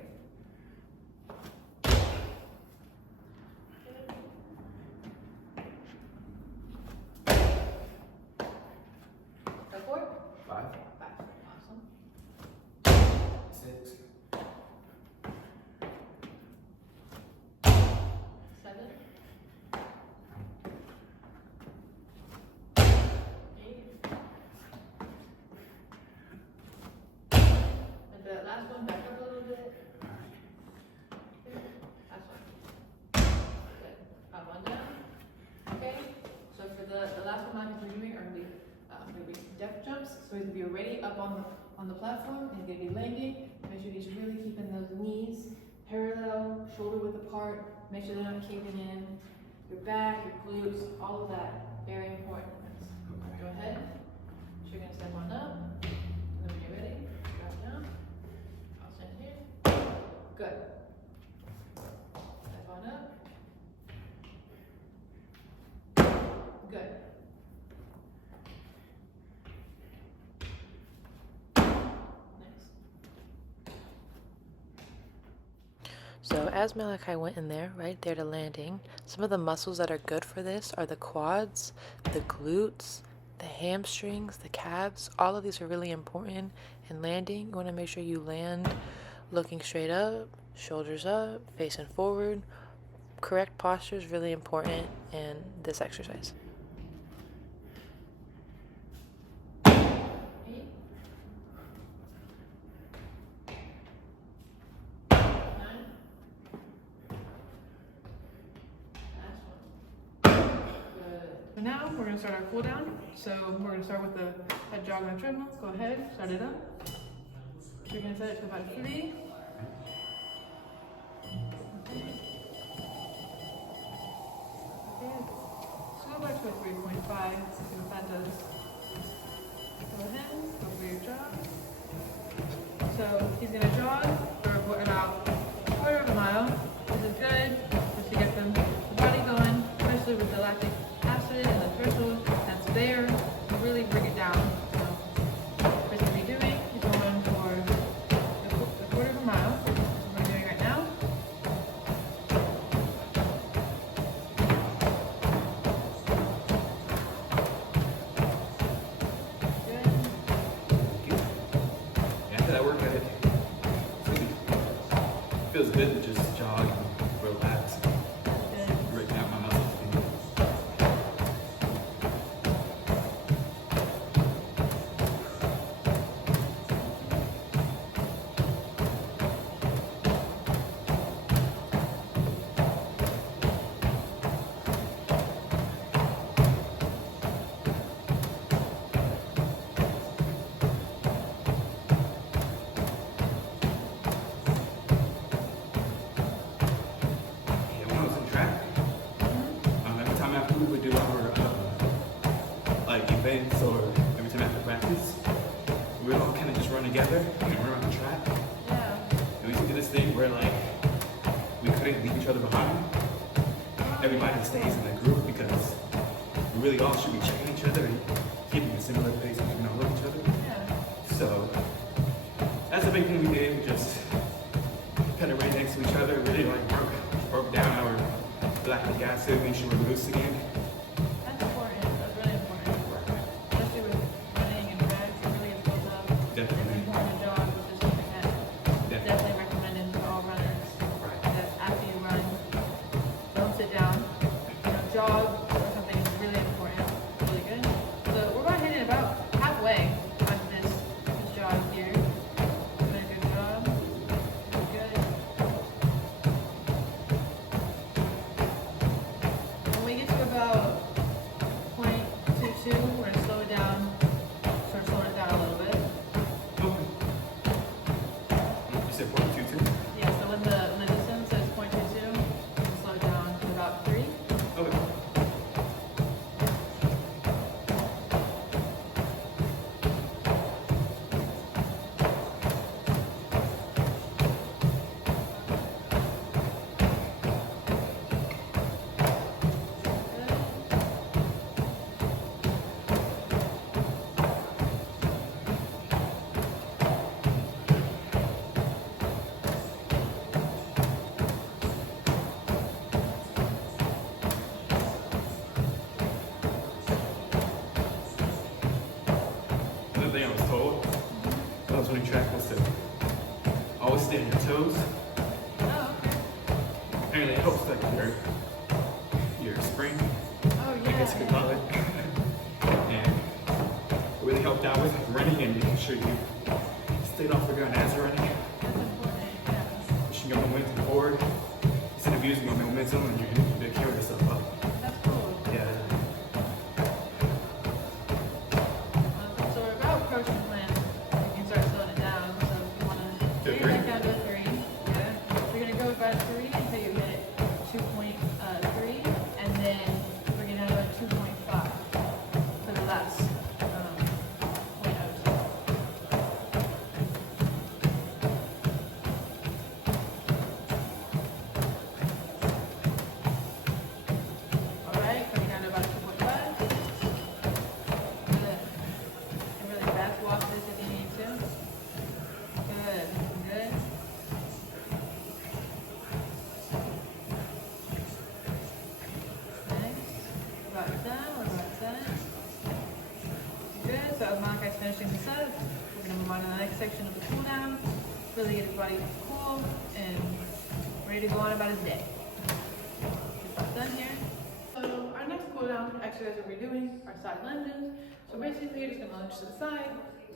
Go for it. 5. 5. Awesome. 6. 7. 8. And the last one, back up a little bit. Last one. Good. Up, on, down. Okay. So for the last one we're doing are going to be depth jumps. So he's going to be already up on the platform. And he's going to be landing. Make sure he's really keeping those knees parallel, shoulder width apart. Make sure they're not caving in. Your back, your glutes, all of that. Very important. Go ahead. So you're going to step on up. And then when you're ready, drop down. I'll stand here. Good. Step on up. Good. Nice. So as Malachi went in there, right there to landing, some of the muscles that are good for this are the quads, the glutes, the hamstrings, the calves. All of these are really important in landing. You want to make sure you land looking straight up, shoulders up, facing forward. Correct posture is really important in this exercise. 8. 9. Last one. Good. So now we're going to start our cool down. So we're going to start with the head jog on the treadmill. Go ahead, start it up. You're going to set it to about 3. by see what that does. Go ahead, go for your jog. So he's gonna jog for about a quarter of a mile. This is good, just to get the body going, especially with the lactic acid and the threshold that's there to really bring it down. So what he's gonna be doing is going for the quarter of a mile. That's what we're doing right now. Yeah, after that workout, it really feels good to just jog and relax, break down my muscles. Yeah, when I was in track, every time after we would do our like events or every time after practice, we would all kind of just run together and run around the track. Yeah. And we used to do this thing where like we couldn't leave each other behind. Everybody stays in the group because we really all should be checking each other and keeping a similar pace and we all love each other. Yeah. So that's a big thing we did. We just kind of ran next to each other, really like broke down our lactic acid, made sure we're loose again. That's important. That's really important. Especially with running and bags, it really gets built up. Definitely. It's important to jog, which is something that definitely recommended for all runners. Right. That after you run, don't sit down. You know, jog or something is really important. Really good. So we're about hitting about halfway on this jog here. Doing a good job. Good. When we get to about 0.22, we're gonna slow it down. Sort of slow it down a little bit. Okay. You said 0.22? Yeah, so when the distance is 0.22, we can slow it down to about 3. Okay. Another thing I was told when I was running track was to always stay on your toes. Oh, okay. Apparently it helps like your spring, Oh, yeah. I guess you could call it. And it really helped out with running and making sure you stayed off the ground as you're running. That's important, yeah. Pushing your momentum forward instead of using your momentum and your energy to carry yourself up. That's cool. Yeah. So we're about approaching plan. You can start slowing it down. So if you want to To bring it three? back down to a 3. Yeah. We're going to go about 3 until you hit 2.3. And then bring it down to 2.5 for the last point out. Alright, coming down to about 2.5. Good. And really back walk this if you need to. Good. Good. Nice. About done. We're about done. Good. So Malachi's finishing this up. We're gonna move on to the next section of the cool down. Really get his body cool and ready to go on about his day. About done here. So our next cool down exercise that we're doing are side lunges. So basically you're just gonna lunge to the side,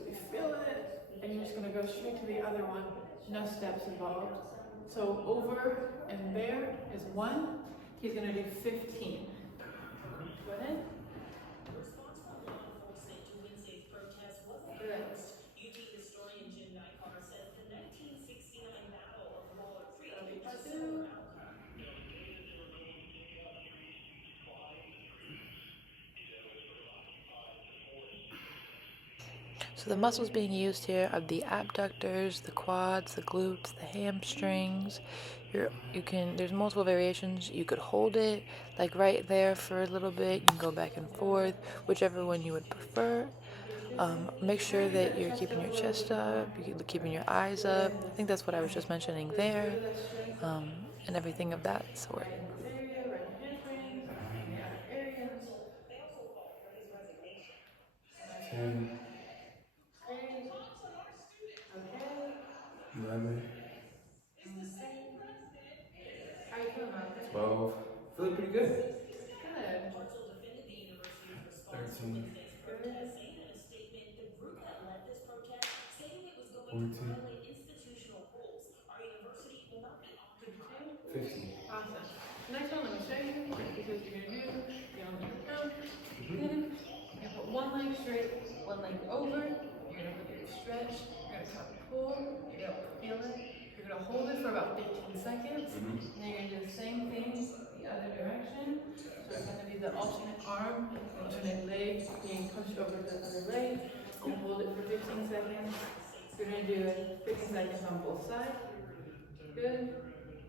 you feel it, and you're just gonna go straight to the other one. No steps involved. So over and there is 1. He's gonna do 15. Go ahead. Good. That'll be 2. So the muscles being used here are the abductors, the quads, the glutes, the hamstrings. There's multiple variations. You could hold it like right there for a little bit. You can go back and forth, whichever one you would prefer. Make sure that you're keeping your chest up, you're keeping your eyes up. I think that's what I was just mentioning there, and everything of that sort. Right in this area, right in your hamstrings, and the other areas. Nice one. 10, Great. Okay. 11, Okay. How you feeling, Malachi? 12. Feeling pretty good. Good. 13, Good. 14, 52. 15. Awesome. Next one, let me show you. Okay. This is what you're gonna do. You're gonna let it count. Mm-hmm. Good. You're gonna put one leg straight, one leg over. You're gonna put your stretch. You're gonna count pull. You're gonna feel it. You're gonna hold it for about 15 seconds. Mm-hmm. And then you're gonna do the same thing the other direction. So it's gonna be the alternate arm, the alternate leg being pushed over to the other leg. You're gonna hold it for 15 seconds. You're gonna do it 15 seconds on both sides. Good.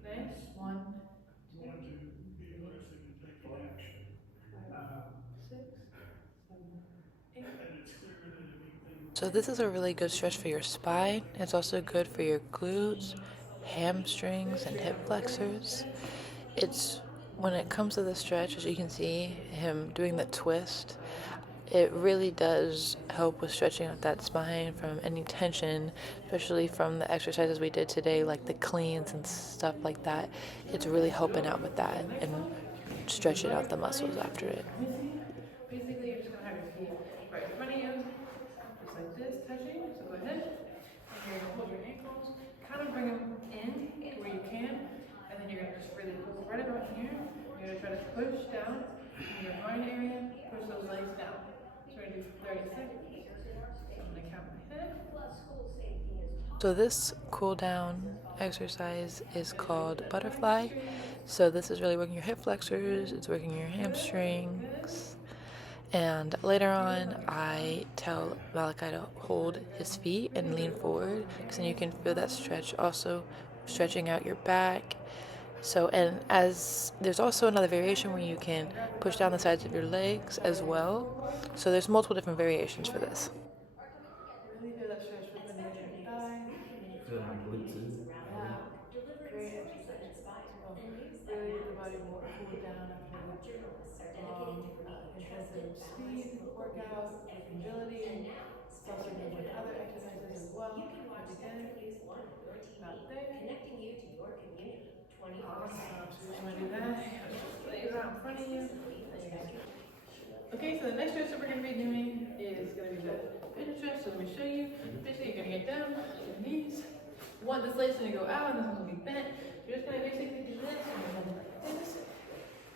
Nice. 1, 2, 3, 4, 5, 6, 7, 8. So this is a really good stretch for your spine. It's also good for your glutes, hamstrings, and hip flexors. It's when it comes to the stretch, as you can see him doing the twist, it really does help with stretching out that spine from any tension, especially from the exercises we did today, like the cleans and stuff like that. It's really helping out with that and stretching out the muscles after it. Basically, you're just gonna have your feet right in front of you, just like this, touching. So go ahead. And you're gonna hold your ankles, kind of bring them in where you can, and then you're gonna just really pull right about here. You're gonna try to push down in your groin area, push those legs down. So we're gonna do 30 seconds. So I'm gonna count my head. So this cool down exercise is called butterfly. So this is really working your hip flexors, it's working your hamstrings. And later on, I tell Malachi to hold his feet and lean forward because then you can feel that stretch also stretching out your back. So, and as there's also another variation where you can push down the sides of your legs as well. So there's multiple different variations for this. Really feel that stretch from the your thighs. Feeling my glute too. Yeah, great exercise for that as well. Really get the body more cooled down after a long, intensive speed workout, agility. It's also good with other exercises as well. Really good. About there. Awesome. So you're gonna do that. Legs out in front of you. And you're gonna. Okay, so the next stretch that we're gonna be doing is gonna be the bench stretch. So let me show you. Basically, you're gonna get down to your knees. This leg's gonna go out and this one's gonna be bent. You're just gonna basically do this and you're gonna like this.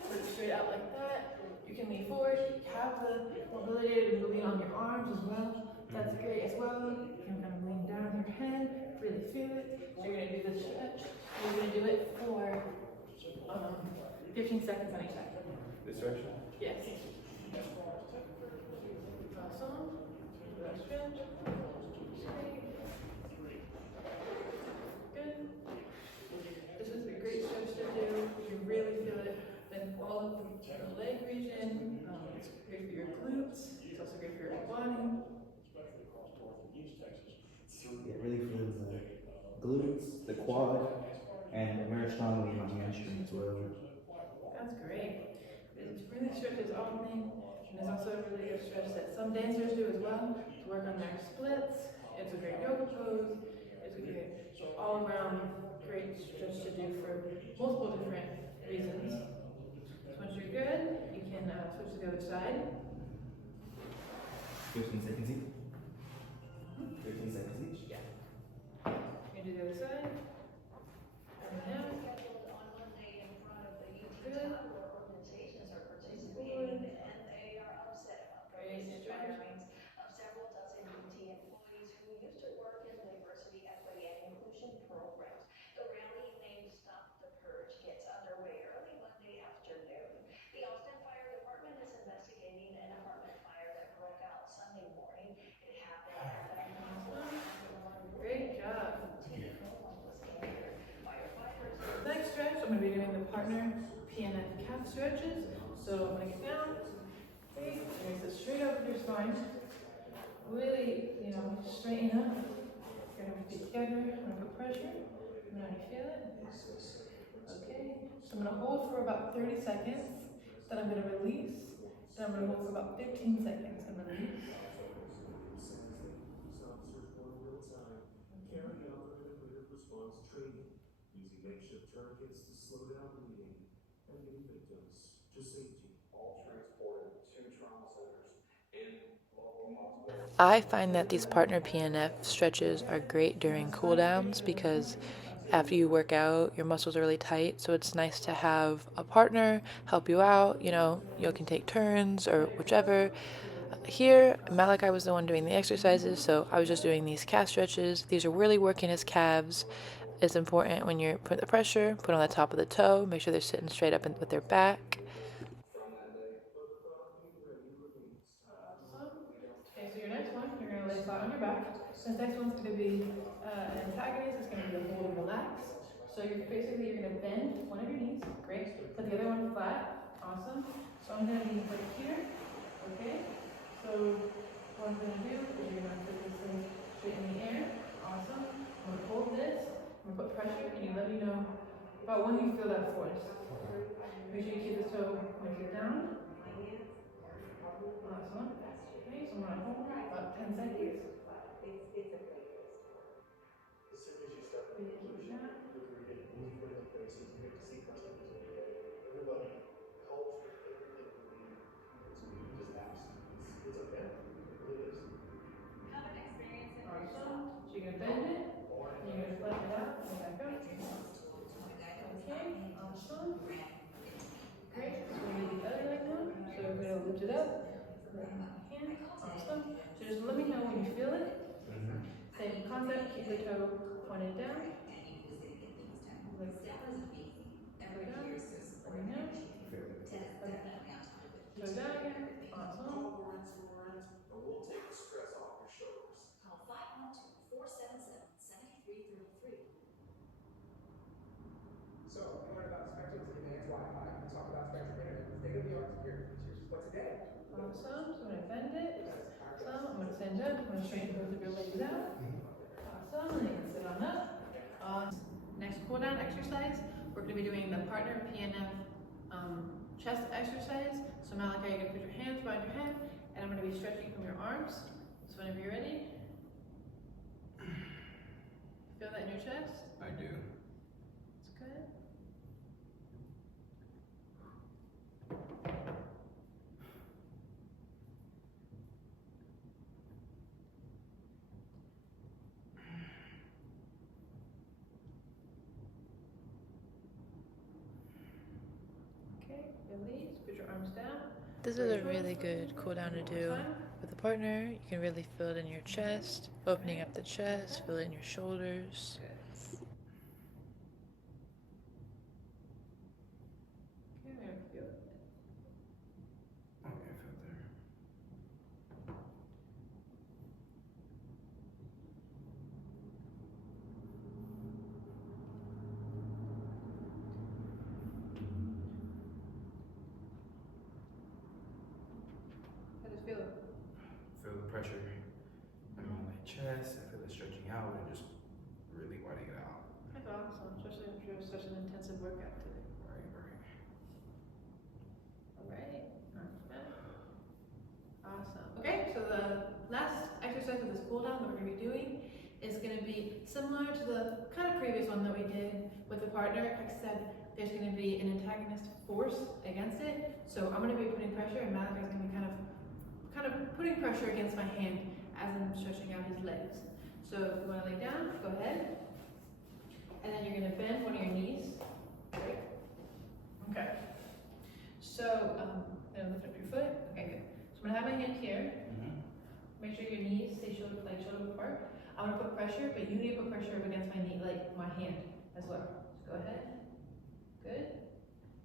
Put it straight out like that. You can lean forward. You have the mobility to lean on your arms as well. That's great as well. You can kind of lean down your head, really feel it. So you're gonna do this stretch. You're gonna do it for 15 seconds on each side. This direction? Yes. Awesome. Good stretch. Straight. Good. This is a great stretch to do. You really feel it. Then all of the leg region. It's great for your glutes. It's also great for your body. It really feels the glutes, the quad, and very strongly in my hamstring as well. That's great. It really stretches everything. And it's also a really good stretch that some dancers do as well to work on their splits. It's a great yoga pose. It's a great all around great stretch to do for multiple different reasons. So once you're good, you can switch to the other side. 15 seconds each. 15 seconds each. Yeah. You can do the other side. And now. Good. Forward. Great stretch. partner PNF calf stretches. So I'm gonna get down, okay, and sit straight up with your spine. Really, straighten up. Get your feet together. I'm gonna put pressure. Let me know you feel it. Okay, so I'm gonna hold for about 30 seconds. Then I'm gonna release. Then I'm gonna hold for about 15 seconds and release. I find that these partner PNF stretches are great during cool downs because after you work out, your muscles are really tight. So it's nice to have a partner help you out. You can take turns or whichever. Here, Malachi was the one doing the exercises, so I was just doing these calf stretches. These are really working his calves. It's important when you're putting the pressure, put on the top of the toe, make sure they're sitting straight up with their back. Okay, so your next one, you're gonna lay flat on your back. This next one's gonna be an antagonist. It's gonna be a hold and relax. So you're gonna bend one of your knees. Great. Put the other one flat. Awesome. So I'm gonna be right here. Okay. So what I'm gonna do is you're gonna put this thing straight in the air. Awesome. I'm gonna hold this. I'm gonna put pressure, and you let me know about when you feel that force. Make sure you keep the toe pointed down. Awesome. Okay, so I'm gonna hold about 10 seconds. Awesome. So you're gonna bend it, and you're gonna flex it out, and back up. Okay, awesome. Great. So we're gonna do the other leg now. So we're gonna lift it up. Hand. Awesome. So just let me know when you feel it. Same concept. Keep the toe pointed down. Lift it up. Go down. Let me know. Okay. Toe down again. Awesome. Awesome. So I'm gonna bend it. Awesome. I'm gonna stand up. I'm gonna straighten both of your legs out. Awesome. And you can sit on up. Next cool down exercise, we're gonna be doing the partner PNF chest exercise. So Malachi, you're gonna put your hands behind your head, and I'm gonna be stretching from your arms. So whenever you're ready, feel that in your chest. I do. That's good. Okay, release. Put your arms down. This is a really good cool down to do with a partner. You can really feel it in your chest, opening up the chest, feel it in your shoulders. Okay, we're gonna feel it. Okay, I feel there. How does it feel? Feel the pressure on my chest. I feel it stretching out and just really widening it out. That's awesome, especially after such an intensive workout today. Right, right. Alright, awesome. Okay, so the last exercise of this cool down that we're gonna be doing is gonna be similar to the kind of previous one that we did with the partner, except there's gonna be an antagonist force against it. So I'm gonna be putting pressure, and Malachi's gonna be kind of putting pressure against my hand as I'm stretching out his legs. So if you wanna lay down, go ahead. And then you're gonna bend one of your knees. Right? Okay. So, lift up your foot. Okay, good. So I'm gonna have my hand here. Make sure your knees stay shoulder apart. I'm gonna put pressure, but you need to put pressure up against my knee, like my hand as well. So go ahead. Good.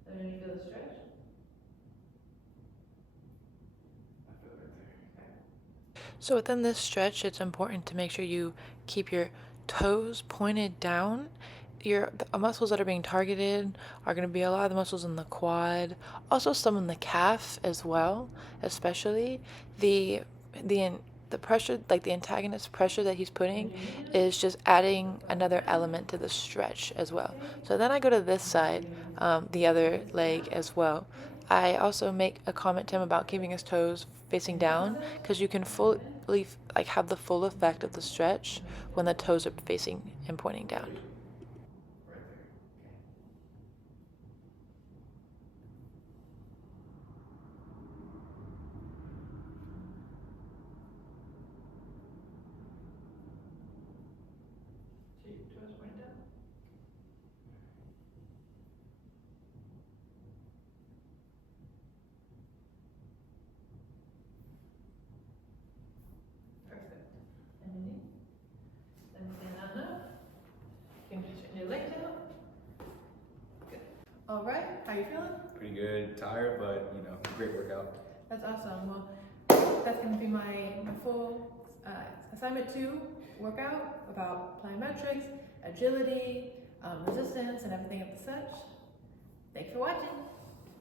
And then you feel the stretch. I feel it right there. So within this stretch, it's important to make sure you keep your toes pointed down the muscles that are being targeted are going to be a lot of the muscles in the quad, also some in the calf as well, especially the the pressure, like the antagonist pressure that he's putting, is just adding another element to the stretch as well. So then I go to this side, the other leg as well. I also make a comment to him about keeping his toes facing down because you can fully like have the full effect of the stretch when the toes are facing and pointing down. Toes pointed down. Perfect. Underneath. Then stand on up. You can just straighten your legs out. Good. All right. How you feeling? Pretty good, tired, but great workout. That's awesome. Well, that's going to be my full assignment 2 workout about plyometrics, agility, resistance, and everything of the such. Thanks for watching.